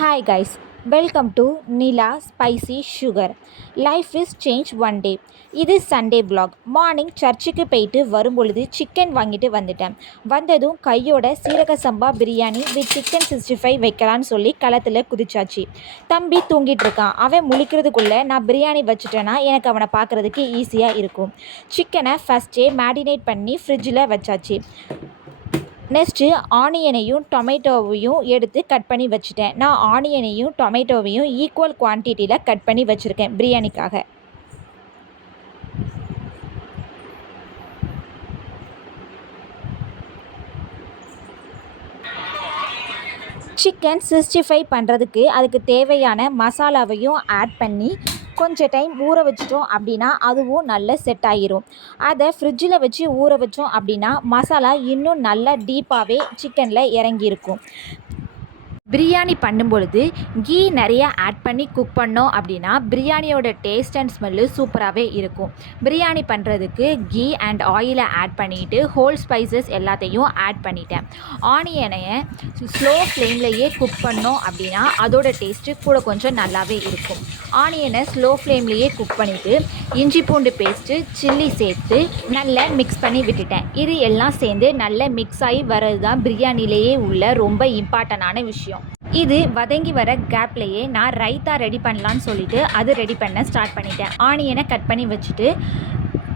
Hi guys, welcome to Nila Spicy Sugar. Life is changed one day. இது Sunday vlog. Morning சர்ச்சுக்கு போயிட்டு வரும்பொழுது chicken வாங்கிட்டு வந்துட்டேன். வந்ததும் கையோட சீரக சம்பா பிரியாணி வித் சிக்கன் 65 வைக்கலான்னு சொல்லி களத்தில் குதிச்சாச்சு. தம்பி தூங்கிட்டு இருக்கான். அவன் முழிக்கிறதுக்குள்ளே நான் பிரியாணி வச்சுட்டேன்னா எனக்கு அவனை பார்க்குறதுக்கு ஈஸியாக இருக்கும். சிக்கனை ஃபஸ்ட்டே மேரினேட் பண்ணி ஃப்ரிட்ஜில் வச்சாச்சு. நெக்ஸ்ட்டு ஆனியனையும் டொமேட்டோவையும் எடுத்து கட் பண்ணி வச்சுட்டேன். நான் ஆனியனையும் டொமேட்டோவையும் ஈக்குவல் குவான்டிட்டியில் கட் பண்ணி வச்சுருக்கேன் பிரியாணிக்காக. சிக்கன் 65 பண்ணுறதுக்கு அதுக்கு தேவையான மசாலாவையும் ஆட் பண்ணி கொஞ்சம் டைம் ஊற வச்சிட்டோம் அப்படின்னா அதுவும் நல்ல செட் ஆகிரும். அதை ஃப்ரிட்ஜில் வச்சு ஊற வச்சோம் அப்படின்னா மசாலா இன்னும் நல்லா டீப்பாகவே சிக்கனில் இறங்கியிருக்கும். பிரியாணி பண்ணும்பொழுது கீ நிறையா ஆட் பண்ணி குக் பண்ணோம் அப்படின்னா பிரியாணியோட டேஸ்ட் அண்ட் ஸ்மெல்லு சூப்பராகவே இருக்கும். பிரியாணி பண்ணுறதுக்கு கீ அண்ட் ஆயிலை ஆட் பண்ணிவிட்டு ஹோல் ஸ்பைசஸ் எல்லாத்தையும் ஆட் பண்ணிட்டேன். ஆனியனை ஸ்லோ ஃப்ளேம்லேயே குக் பண்ணோம் அப்படின்னா அதோட டேஸ்ட்டு கூட கொஞ்சம் நல்லாவே இருக்கும். ஆனியனை ஸ்லோ ஃப்ளேம்லேயே குக் பண்ணிவிட்டு இஞ்சி பூண்டு பேஸ்ட்டு சில்லி சேர்த்து நல்லா மிக்ஸ் பண்ணி விட்டுட்டேன். இது எல்லாம் சேர்ந்து நல்லா மிக்ஸ் ஆகி வர்றது தான் பிரியாணிலேயே உள்ள ரொம்ப இம்பார்ட்டண்டான விஷயம். இது வதங்கி வர கேப்லேயே நான் ரைத்தா ரெடி பண்ணலான்னு சொல்லிட்டு அது ரெடி பண்ண ஸ்டார்ட் பண்ணிட்டேன். ஆனியனை கட் பண்ணி வச்சுட்டு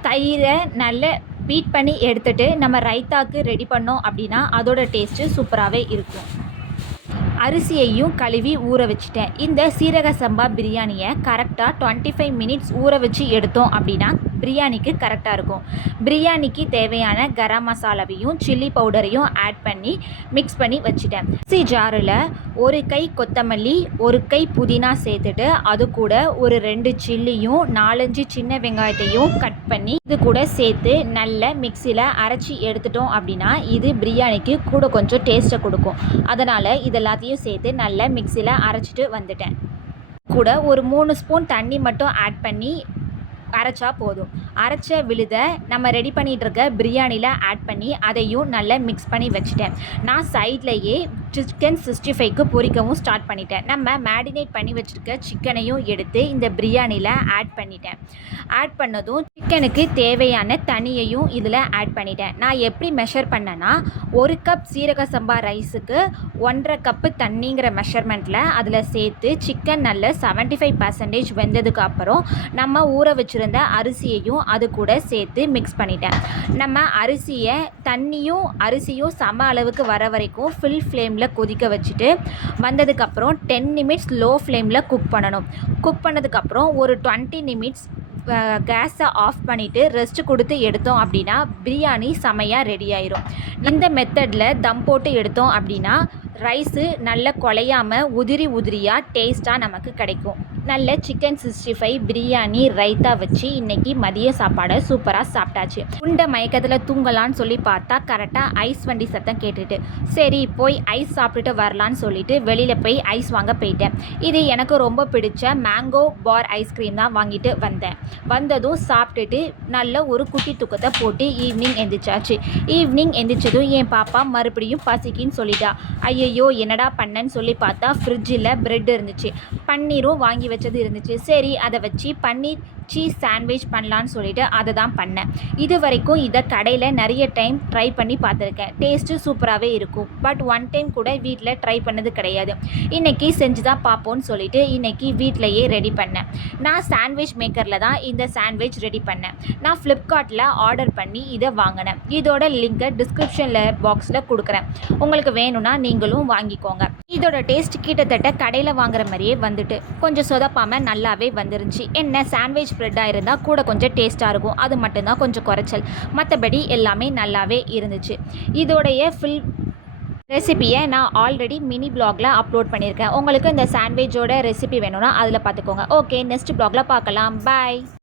தயிரை நல்ல பீட் பண்ணி எடுத்துகிட்டு நம்ம ரைத்தாக்கு ரெடி பண்ணோம் அப்படின்னா அதோட டேஸ்ட்டு சூப்பராகவே இருக்கும். அரிசியையும் கழுவி ஊற வச்சுட்டேன். இந்த சீரக சம்பா பிரியாணியை கரெக்டாக 25 மினிட்ஸ் ஊற வச்சு எடுத்தோம் அப்படின்னா பிரியாணிக்கு கரெக்டாக இருக்கும். பிரியாணிக்கு தேவையான கரம் மசாலாவையும் சில்லி பவுடரையும் ஆட் பண்ணி மிக்ஸ் பண்ணி வச்சுட்டேன். மிக்ஸி ஜாரில் ஒரு கை கொத்தமல்லி ஒரு கை புதினா சேர்த்துட்டு அது கூட ஒரு 2 சில்லியும் 4-5 சின்ன வெங்காயத்தையும் கட் பண்ணி இது கூட சேர்த்து நல்ல மிக்சியில் அரைச்சி எடுத்துட்டோம் அப்படின்னா இது பிரியாணிக்கு கூட கொஞ்சம் டேஸ்ட்டை கொடுக்கும். அதனால் இதெல்லாத்தையும் சேர்த்து நல்லா மிக்சியில் அரைச்சிட்டு வந்துட்டேன். கூட ஒரு 3 ஸ்பூன் தண்ணி மட்டும் ஆட் பண்ணி அரைச்சா போதும். அரைச்ச விழுதை நம்ம ரெடி பண்ணிகிட்டு இருக்க பிரியாணியில் ஆட் பண்ணி அதையும் நல்லா மிக்ஸ் பண்ணி வச்சுட்டேன். நான் சைட்லேயே சிக்கன் 65க்கு பொரிக்கவும் ஸ்டார்ட் பண்ணிட்டேன். நம்ம மேரினேட் பண்ணி வச்சுருக்க சிக்கனையும் எடுத்து இந்த பிரியாணியில் ஆட் பண்ணிட்டேன். ஆட் பண்ணதும் சிக்கனுக்கு தேவையான தண்ணியையும் இதில் ஆட் பண்ணிட்டேன். நான் எப்படி மெஷர் பண்ணேன்னா 1 கப் சீரக சம்பா ரைஸுக்கு 1.5 கப்பு தண்ணிங்கிற மெஷர்மெண்ட்டில் அதில் சேர்த்து சிக்கன் நல்ல 75% வெந்ததுக்கு அப்புறம் நம்ம ஊற வச்சுருந்த அரிசியையும் அது கூட சேர்த்து மிக்ஸ் பண்ணிட்டேன். நம்ம அரிசியும் சம அளவுக்கு வர வரைக்கும் ஃபுல் ஃப்ளேமில் கொதிக்க வச்சுட்டு வந்ததுக்கப்புறம் 10 நிமிட்ஸ் லோ ஃப்ளேமில் குக் பண்ணணும். குக் பண்ணதுக்கப்புறம் ஒரு 20 நிமிட்ஸ் கேஸை ஆஃப் பண்ணிவிட்டு ரெஸ்ட் கொடுத்து எடுத்தோம் அப்படின்னா பிரியாணி செமையாக ரெடி ஆயிரும். இந்த மெத்தடில் தம் போட்டு எடுத்தோம் அப்படின்னா ரைஸு நல்ல குலையாமல் உதிரியாக டேஸ்ட்டாக நமக்கு கிடைக்கும். நல்ல சிக்கன் 65 பிரியாணி ரைத்தா வச்சு இன்றைக்கி மதிய சாப்பாடை சூப்பராக சாப்பிட்டாச்சு. உண்ட மயக்கத்தில் தூங்கலான்னு சொல்லி பார்த்தா கரெக்டாக ஐஸ் வண்டி சத்தம் கேட்டுட்டு சரி போய் ஐஸ் சாப்பிட்டுட்டு வரலான்னு சொல்லிட்டு வெளியில் போய் ஐஸ் வாங்க போயிட்டேன். இது எனக்கு ரொம்ப பிடிச்ச மேங்கோ பார் ஐஸ்கிரீம் தான் வாங்கிட்டு வந்தேன். வந்ததும் சாப்பிட்டுட்டு நல்ல ஒரு குட்டி தூக்கத்தை போட்டு ஈவினிங் எந்திரிச்சதும் என் பாப்பா மறுபடியும் பசிக்கின்னு சொல்லிட்டா. ஐயையோ என்னடா பண்ணேன்னு சொல்லி பார்த்தா ஃப்ரிட்ஜில் ப்ரெட் இருந்துச்சு, பன்னீரும் வாங்கி வச்சது இருந்துச்சு. சரி அதை வச்சு பன்னீர் சீஸ் சாண்ட்விச் பண்ணலான்னு சொல்லிட்டு அதை தான் பண்ணேன். இது வரைக்கும் இதை கடையில் நிறைய டைம் ட்ரை பண்ணி பார்த்துருக்கேன். டேஸ்ட்டு சூப்பராகவே இருக்கும். பட் 1 டைம் கூட வீட்டில் ட்ரை பண்ணது கிடையாது. இன்றைக்கி செஞ்சு தான் பார்ப்போன்னு சொல்லிட்டு இன்றைக்கி வீட்டிலையே ரெடி பண்ணேன். நான் சாண்ட்விச் மேக்கரில் தான் இந்த சாண்ட்விச் ரெடி பண்ணேன். நான் ஃப்ளிப்கார்ட்டில் ஆர்டர் பண்ணி இதை வாங்கினேன். இதோட லிங்கை டிஸ்கிரிப்ஷனில் பாக்ஸில் கொடுக்குறேன். உங்களுக்கு வேணும்னா நீங்களும் வாங்கிக்கோங்க. இதோட டேஸ்ட் கிட்டத்தட்ட கடையில் வாங்குற மாதிரியே வந்துட்டு கொஞ்சம் சொதப்பாமல் நல்லாவே வந்துருந்துச்சு. என்ன சாண்ட்விச் ப்ரெட்டாக இருந்தால் கூட கொஞ்சம் டேஸ்ட்டாக இருக்கும், அது மட்டும்தான் கொஞ்சம் குறைச்சல். மற்றபடி எல்லாமே நல்லாவே இருந்துச்சு. இதோடைய ஃபுல் ரெசிபியை நான் ஆல்ரெடி மினி ப்ளாகில் அப்லோட் பண்ணியிருக்கேன். உங்களுக்கு இந்த சாண்ட்விச்சோட ரெசிபி வேணும்னா அதில் பார்த்துக்கோங்க. ஓகே, நெக்ஸ்ட் ப்ளாகில் பார்க்கலாம். பாய்.